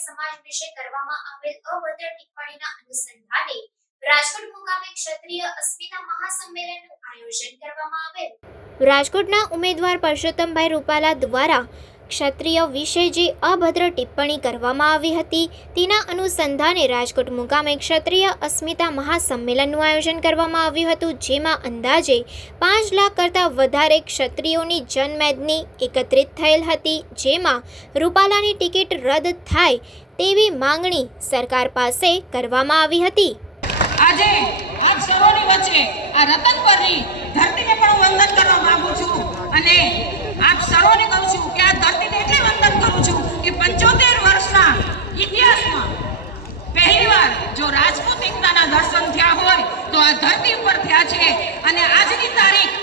સમાજ વિશે કરવામાં આવેલ અભદ્ર ટિપ્પણીના અનુસંધાને રાજકોટ મુકામે ક્ષત્રિય અસ્મિતા મહાસંમેલનનું આયોજન કરવામાં આવેલ. રાજકોટના ઉમેદવાર પરસોત્તમભાઈ રૂપાલા દ્વારા ક્ષત્રિય વિશે જે અભદ્ર ટિપ્પણી કરવામાં આવી હતી. તેના અનુસંધાને રાજકોટ મુકામે ક્ષત્રિય અસ્મિતા મહાસંમેલનનું આયોજન કરવામાં આવ્યું હતું, જેમાં અંદાજે પાંચ લાખ કરતાં વધારે ક્ષત્રિયોની જનમેદની એકત્રિત થયેલ હતી. જેમાં રૂપાલાની ટિકિટ રદ થાય તેવી માંગણી સરકાર પાસે કરવામાં આવી હતી. આજે આપ સર્વોની વચ્ચે આ રતન પરની રાજપૂત દર્શન થયા હોય તો આ ધરતી ઉપર થયા છે. અને આજની તારીખ